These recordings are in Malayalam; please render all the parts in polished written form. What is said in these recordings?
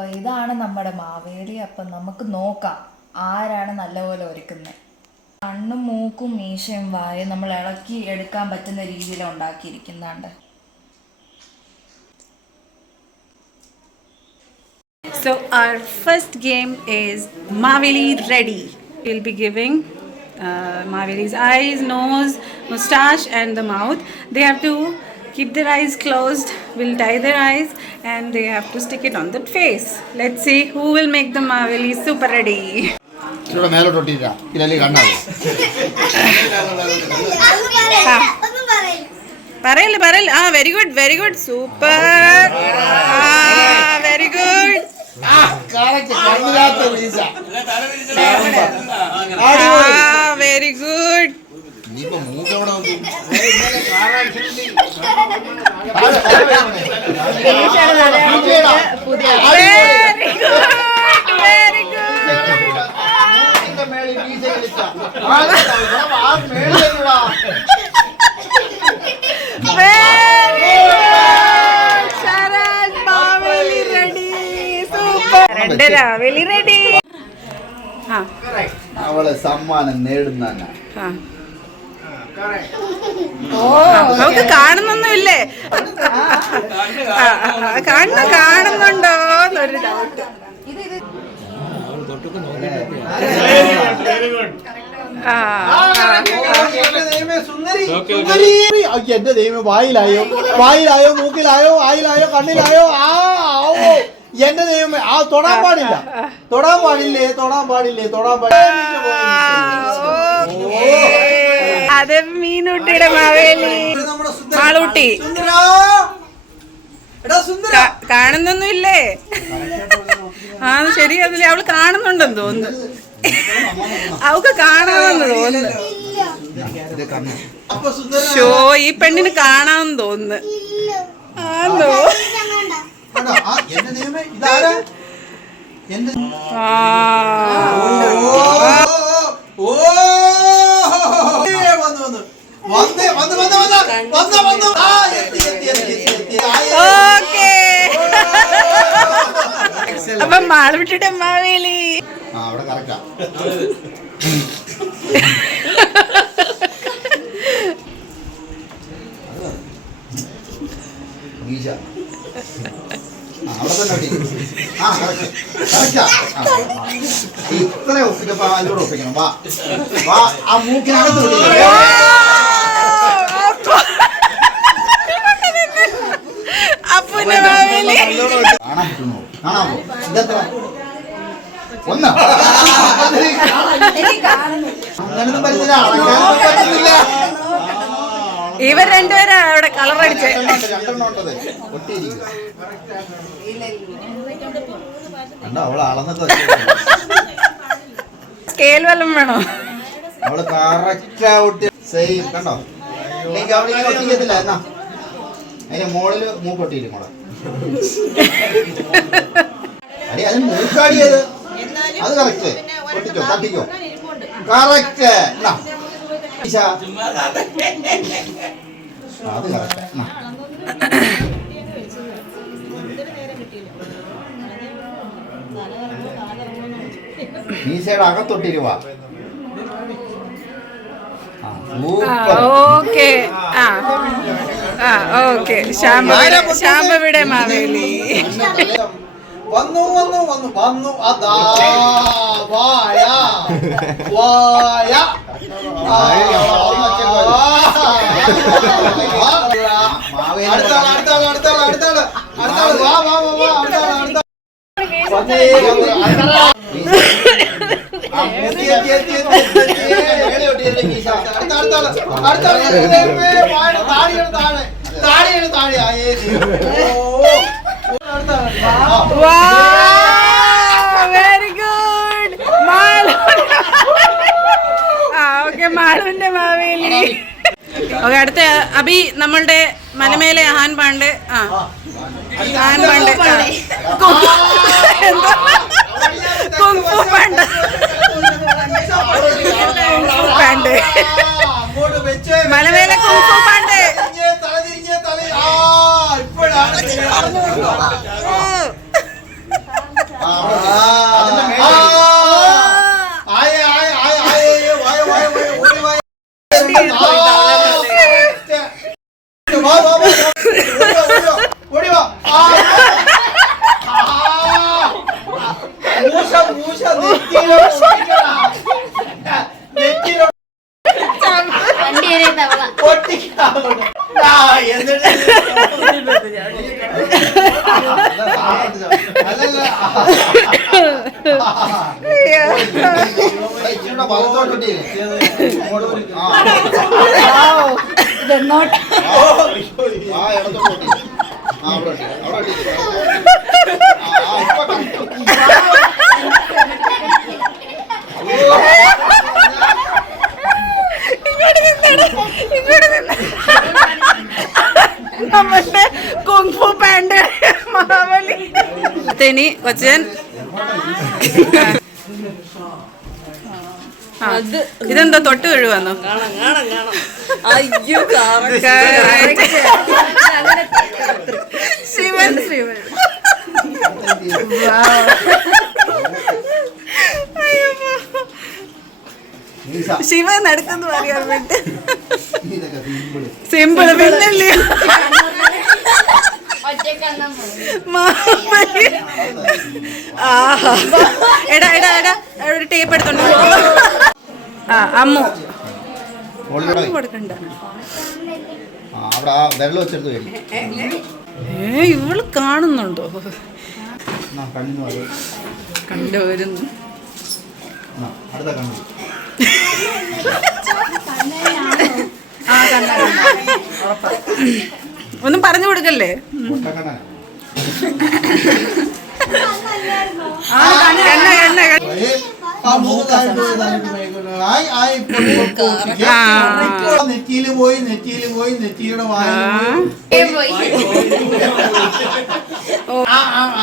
അപ്പോൾ ഇതാണ് നമ്മുടെ മാവേലി. അപ്പം നമുക്ക് നോക്കാം ആരാണ് നല്ലപോലെ ഒരുക്കുന്നത്. കണ്ണും മൂക്കും മീശയും വായും നമ്മൾ ഇളക്കി എടുക്കാൻ പറ്റുന്ന രീതിയിൽ ഉണ്ടാക്കിയിരിക്കുന്നുണ്ട്. So our first game is Maveli Ready. We'll be giving Maveli's eyes, nose, moustache and the mouth. They have to keep their eyes closed. We'll tie their eyes and they have to stick it on the face. Let's see who will make the Maveli super ready. ഇവിടെ മേലോട്ടൊട്ടില്ല ഇല്ലല്ലേ കണ്ണാവും പറയല്ലേ ആ very good super very good very good രാവിലെ റെഡി. അവള് സമ്മാനം നേടുന്ന നമുക്ക് കാണുന്നൊന്നുമില്ലേ? കാണുന്നുണ്ടോ എന്നൊരു ഡൗട്ട്. എന്റെ ദൈവം വായിലായോ മൂക്കിലായോ വായിലായോ കണ്ണിലായോ എന്റെ ദൈവമേ തൊടാൻ പാടില്ലേ അത് മീനൂട്ടിയുടെ മാവേലി മാളൂട്ടി കാണുന്നൊന്നുമില്ലേ? ശരി അതില്ലേ അവള് കാണുന്നുണ്ടെന്ന് തോന്നുന്നു. അവക്ക് കാണാമെന്ന് തോന്നുന്നു. ഷോ ഈ പെണ്ണിന് കാണാമെന്ന് തോന്നുന്നു. ആന്നോ അപ്പൊ മാളവിട്ടിയുടെ മാവേലി ഇത്ര ഒപ്പിക്കപ്പോ അതിലൂടെ ഒപ്പിക്കണം. വാ ആ മൂക്കിനകത്ത് കാണാമോ ഇതെത്ര ഒന്ന് അങ്ങനൊന്നും പറ്റുന്നില്ല. ഇവർ രണ്ടുപേരാ അവിടെ കളർ അടിച്ചേ. സ്കെയിൽ വല്ലതും വേണോ? അവള് കറക്റ്റാ സെയിം കണ്ടോ? ഇല്ലെങ്കിൽ അവിടെ ഇങ്ങനെ ഒട്ടിക്കത്തില്ല. എന്നാ അതിന്റെ മോളില് മൂക്കൊട്ടിയില്ല മോളെ അടി അതിന് മൂക്കാടിയത് അത് കറക്റ്റ്. ഒട്ടിക്കോ തട്ടിക്കോ കറക്റ്റ്. അത് കറക്റ്റ്. മീശയുടെ അകത്തൊട്ടിരുവാ. ഓക്കെ ഓക്കെ ശാംബവിടെ മാവേലി വന്നു അതാ വായ വായ വെരി ഗുഡ് മാളുവിന്റെ മാവേലി. ഓക്കെ അടുത്ത അഭി നമ്മളുടെ മലമേലെ ആഹാൻ പാണ്ട്. ആഹാൻ പാണ്ട് കുങ്ഫു പാണ്ട് പാണ്ട് മലമേലെ കുങ്ഫു പാണ്ട്. അല്ലല്ല ഇച്ചിരി വലത്തോട്ട് ഒട്ടിയില്ലേ ഇതെന്നോട്ട് ആ ഇടത്തോട്ട് ഒട്ടി അവിടെ ഒട്ടി അവിടെ നമ്മുടെ കുങ്ഫു പാൻഡ് മഹാബലി. ഇനി കൊച്ചൻ ഇതെന്താ തൊട്ട് വീഴുവന്നോ? അയ്യോ ശിവൻ ശിവൻ ശിവൻ അടുത്തെന്ന് പറയാൻ വേണ്ടി സിമ്പിള് പിന്നല്ലേ ആഹാ. എടാ എടാ എടാ ഒരു ടേപ്പ് എടുത്തോണ്ട് ആ അമ്മു കൊടുക്കണ്ട. അവിടെ ആ വെള്ളം വെച്ചെടുത്ത് വരും ഇവള് കാണുന്നുണ്ടോ? കണ്ണു അത് കണ്ടുവരുന്നു. അടുത്ത കണ്ണു ഒന്നും പറഞ്ഞു കൊടുക്കല്ലേ. നെറ്റിയില് പോയി നെറ്റിയുടെ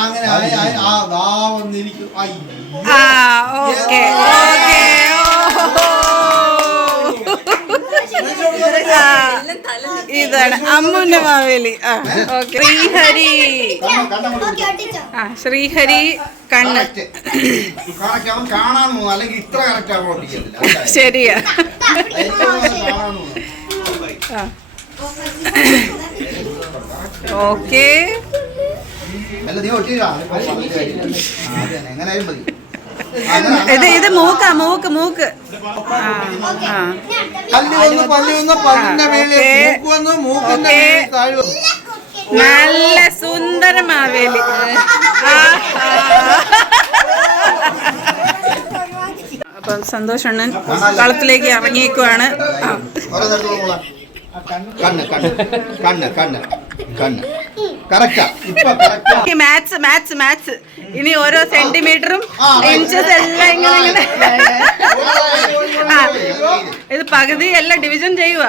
അങ്ങനെ വന്നിരിക്കും. ഇതാണ് അമ്മുന്റെ മാവേലി. ശ്രീഹരി ശ്രീഹരി കണ്ണ് കാണാൻ അല്ലെങ്കിൽ ഇത്ര കറക്റ്റ് ശരിയാ. ഓക്കെ എങ്ങനെയായാലും മതി. ഇത് മൂക്ക് മൂക്ക് മൂക്ക്. നല്ല സുന്ദര മാവേലി. അപ്പൊ സന്തോഷണ്ണൻ കളത്തിലേക്ക് ഇറങ്ങിയേക്കുവാണ്. കണ്ണ് കണ്ണ് കണ്ണ് കണ്ണ് കണ്ണ് മാത്സ് മാത്സ് മാത്സ്. ഇനി ഓരോ സെന്റിമീറ്ററും ഇഞ്ചസ് എല്ലാം ഇങ്ങനെ ഇത് പകുതി എല്ലാം ഡിവിഷൻ ചെയ്യുക.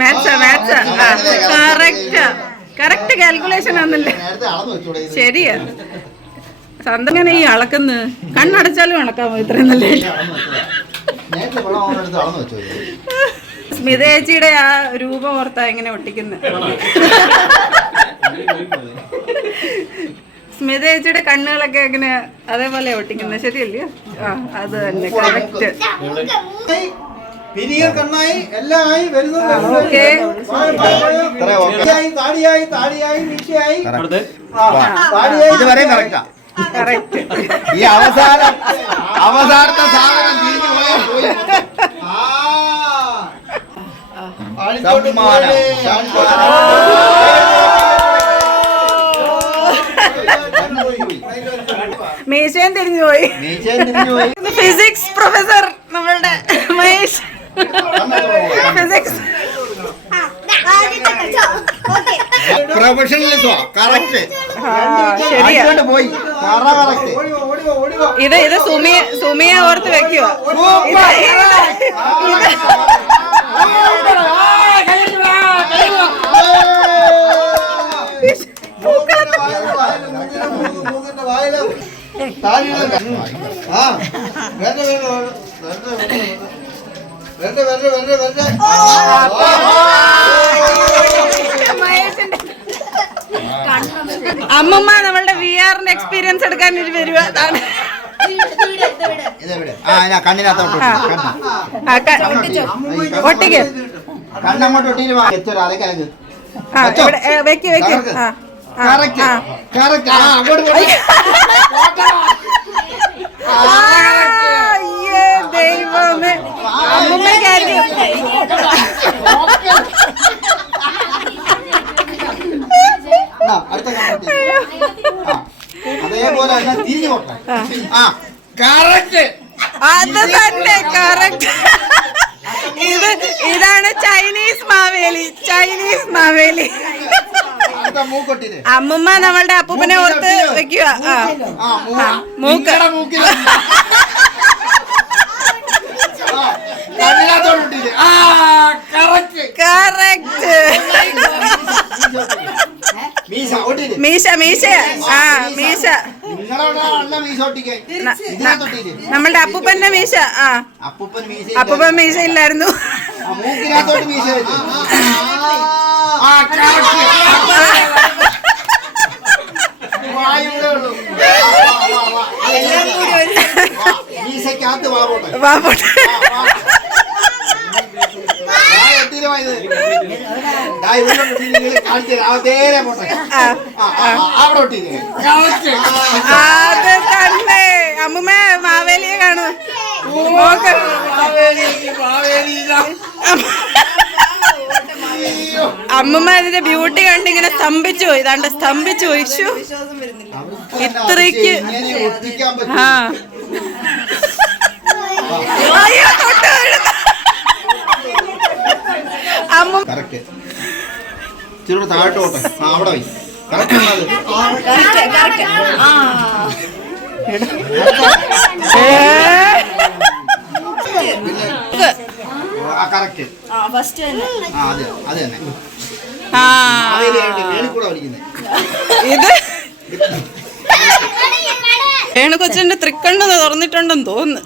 മാത്സാ മാത്സാ കറക്റ്റ് കറക്റ്റ് കാൽക്കുലേഷൻ ആണല്ലേ. ശരിയാ. സന്തങ്ങനെ ഈ അളക്കുന്നു കണ്ണടച്ചാലും അളക്കാമോ ഇത്രയും നല്ല. സ്മിത ചേച്ചിയുടെ ആ രൂപം ഓർത്താ എങ്ങനെ ഒട്ടിക്കുന്നത്. സ്മിത ചേച്ചിയുടെ കണ്ണുകളൊക്കെ എങ്ങനെ അതേപോലെ ഒട്ടിക്കുന്നത്. ശരിയല്ലേ? ആ അത് തന്നെ കറക്റ്റ്. കണ്ണായി എല്ലാം ആയി വരുന്നു. ഇതുവരെ കറക്റ്റാ. ഈ അവസാനത്തെ സാധനം തിരിഞ്ഞു മീശയും തിരിഞ്ഞു പോയി. ഫിസിക്സ് പ്രൊഫസർ നമ്മളുടെ മഹേഷ് ഫിസിക്സ് പ്രൊഫഷണലിസോ കറക്റ്റ്. പോയി ഇത് സുമിയെ ഓർത്ത് വെക്കുക. അമ്മമ്മ നമ്മളുടെ VR എക്സ്പീരിയൻസ് എടുക്കാൻ വരുക. ഒട്ടിക്ക് കണ്ണങ്ങോട്ട് ഒട്ടിയിൽ വെക്ക് വെക്ക്. ദൈവമേ അമ്മമ്മക്കായിരിക്കും. അതുപോലെ തന്നെ തിരിഞ്ഞു പോട്ടെ. ആ കറക്റ്റ്. അത് തന്നെ കറക്റ്റ്. ഇതാണ് ചൈനീസ് മാവേലി. ചൈനീസ് മാവേലി. മൂക്കൊട്ടിന് അമ്മുമ്മ നമ്മളുടെ അപ്പൂപ്പനെ ഓർത്ത് വെക്കുക. മൂക്ക് കറക്റ്റ്. മീശ മീശ. ആ മീശ നമ്മളുടെ അപ്പൂപ്പന്റെ മീശ. ആ അപ്പൂപ്പൻ മീശ ഇല്ലായിരുന്നു. മൂക്കിനകത്തോട്ട് മീശ വെച്ചു. മീശക്കകത്ത് വാപോട്ടെ. അത് തന്നെ അമ്മുമ്മ മാവേലിയെ കാണൂ. അമ്മുമ്മ അതിന്റെ ബ്യൂട്ടി കണ്ട് ഇങ്ങനെ സ്തംഭിച്ചു പോയി. ഇതാണ്ട് സ്തംഭിച്ചു പോയി. ഇത്രയ്ക്ക് ആ അയ്യോ തൊട്ട് വീഴുന്നു. അമ്മ ചെറുപ്പം താഴോട്ട് പോട്ടെ. അവിടെ പോയി കറക്റ്റ്. ഇത് ഏണു കൊച്ചിന്റെ തൃക്കണ്ണ് തുറന്നിട്ടുണ്ടെന്ന് തോന്നുന്നു.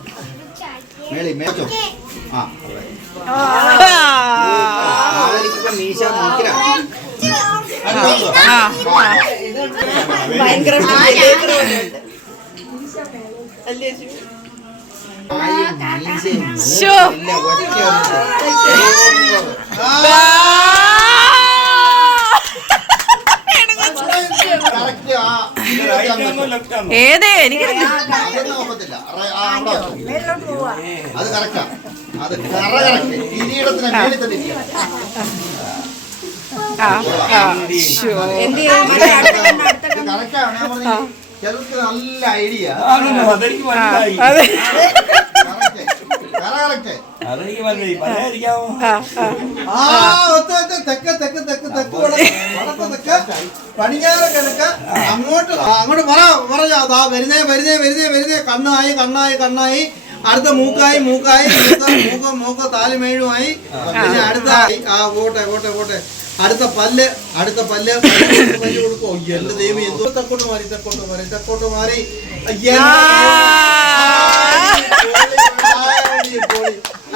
ഏതേ എനിക്ക് അത് കറക്റ്റാ. അത് കറക്റ്റ്. കിരീടത്തിന് മേളിൽ തന്നെ ചിലർക്ക് നല്ല ഐഡിയ. പടിഞ്ഞാറ് കിഴക്ക് അങ്ങോട്ട് അങ്ങോട്ട് പറഞ്ഞാ വരുന്നേ വരുന്നേ വരുന്നേ വരുന്നേ. കണ്ണായി കണ്ണായി കണ്ണായി. അടുത്ത മൂക്കായി മൂക്കായി. മൂക്ക താലിമേഴുമായി. പിന്നെ അടുത്ത പോട്ടെ പോട്ടെ പോട്ടെ. അടുത്ത പല്ല് പല്ല് കൊടുക്കോ. എന്റെ ദൈവം എന്തോ തെക്കോട്ട് മാറി തെക്കോട്ട് മാറി തെക്കോട്ട് മാറി.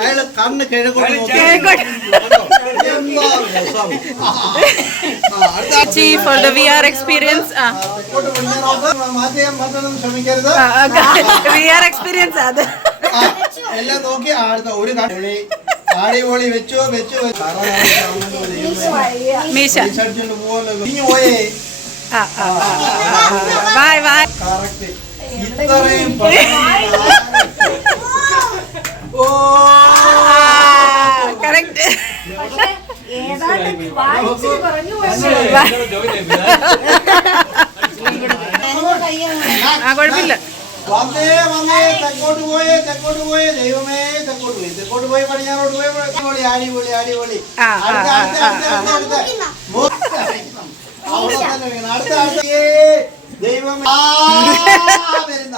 അയാള് കണ്ണ് കിഴക്കോട്ട് for the VR experience. ശ്രമിക്കരുത്. VR experience അത് എല്ലാം നോക്കി അടുത്ത ഒരു അടിപൊളി വെച്ചോ വെച്ചോ. മീശ പോയേ. Bye bye. ഇത്രയും കറക്റ്റ്. കുഴപ്പമില്ല. വന്നേ വന്നേ. തെക്കോട്ട് പോയേ തെക്കോട്ട് പോയേ. ദൈവമേ തെക്കോട്ട് പോയി തെക്കോട്ട് പോയി. പടിഞ്ഞാറോട്ട് പോയി. അടിപൊളി അടിപൊളി അടിപൊളി. അടുത്ത ദൈവമേ വരുന്ന